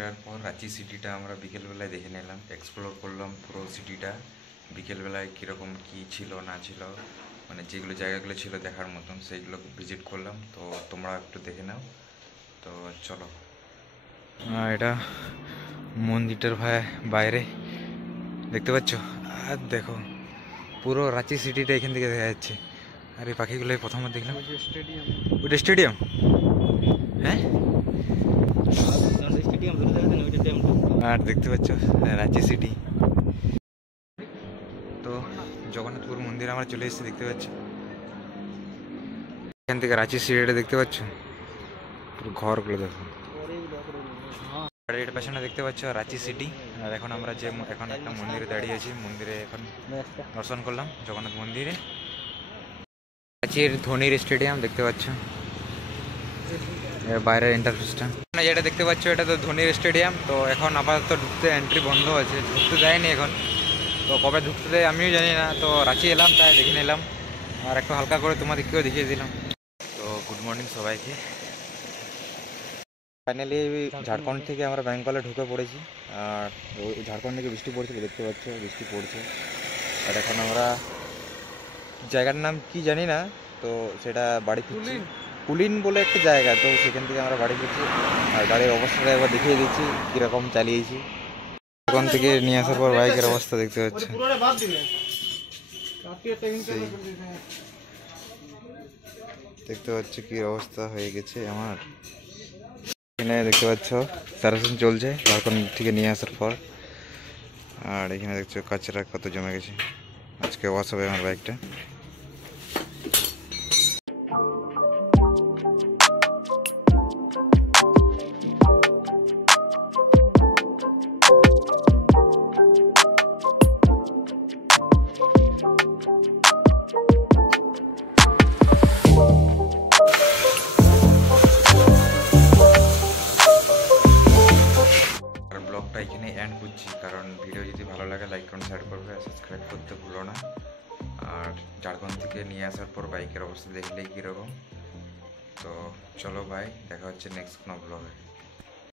ফেরার পর রাঁচি সিটিটা আমরা বিকেলবেলায় দেখে নিলাম, এক্সপ্লোর করলাম পুরো সিটিটা। বিকেলবেলায় কীরকম কী ছিল না ছিল, মানে যেগুলো জায়গাগুলো ছিল দেখার মতন সেইগুলো ভিজিট করলাম। তো তোমরা একটু দেখে নাও। তো চলো। এটা মন্দিরটার বাইরে দেখতে পাচ্ছ, আর দেখো পুরো রাঁচি সিটিটা এখান থেকে দেখা যাচ্ছে। আর এই পাখিগুলো প্রথমে দেখলাম, ওইটা স্টেডিয়াম। হ্যাঁ, আর দেখতে পাচ্ছ রাঁচি সিটি। তো জগন্নাথপুর মন্দির আমরা চলে এসেছি, দেখতে পাচ্ছ এখান থেকে রাঁচি সিটিটা দেখতে পাচ্ছ, পুরো ঘরগুলো দেখো। আর এর পেছনে দেখতে পাচ্ছ রাঁচি সিটি। আর এখন আমরা এখন একটা মন্দিরে দাঁড়িয়ে আছি, মন্দিরে এখন দর্শন করলাম জগন্নাথ মন্দিরে। রাঁচির ধোনির স্টেডিয়াম দেখতে পাচ্ছ, বাইরের এন্টারফেসটা যেটা দেখতে পাচ্ছ এটা তো ধোনির স্টেডিয়াম। তো এখন আপাতত ঢুকতে এন্ট্রি বন্ধ আছে, ঢুকতে দেয়নি এখন। তো কবে ঢুকতে দেয় আমিও জানি না। তো রাঁচি এলাম, তাই দেখে নিলাম আর একটু হালকা করে তোমাদেরকেও দেখিয়ে দিলাম। তো গুড মর্নিং সবাইকে। ফাইনালি ঝাড়খণ্ড থেকে আমরা বেঙ্গলে ঢুকে পড়েছি। আর ঝাড়খণ্ড থেকে বৃষ্টি পড়ছিল, দেখতে পাচ্ছ বৃষ্টি পড়ছে। আর এখন আমরা জায়গার নাম কি জানি না, তো সেটা বাড়ি ফিরছি। কুলিন বলে একটা জায়গা, তো সেখান থেকে আমরা বাড়ি ফিরছি। আর গাড়ির অবস্থাটা একবার দেখিয়ে দিচ্ছি কীরকম চালিয়েছি। ওখান থেকে নিয়ে আসার পর বাইকের অবস্থা দেখতে পাচ্ছি, দেখতে পাচ্ছ কি অবস্থা হয়ে গেছে আমার। এখানে দেখতে পাচ্ছ সার্ভিসিং চলছে ঝাড়খণ্ড থেকে নিয়ে আসার পর। আর এখানে দেখছো কাঁচরা কত জমে গেছে, আজকে ওয়াশ হবে আমার বাইকটা। ব্লগটা এখানে এন্ড করছি, কারণ ভিডিও যদি ভালো লাগে লাইক করুন, শেয়ার করবে, সাবস্ক্রাইব করতে ভুলো না। আর ঝাড়খণ্ড থেকে নিয়ে আসার পর বাইকের অবস্থা দেখলেই কীরকম। তো চলো ভাই, দেখা হচ্ছে নেক্সট কোনো ব্লগে।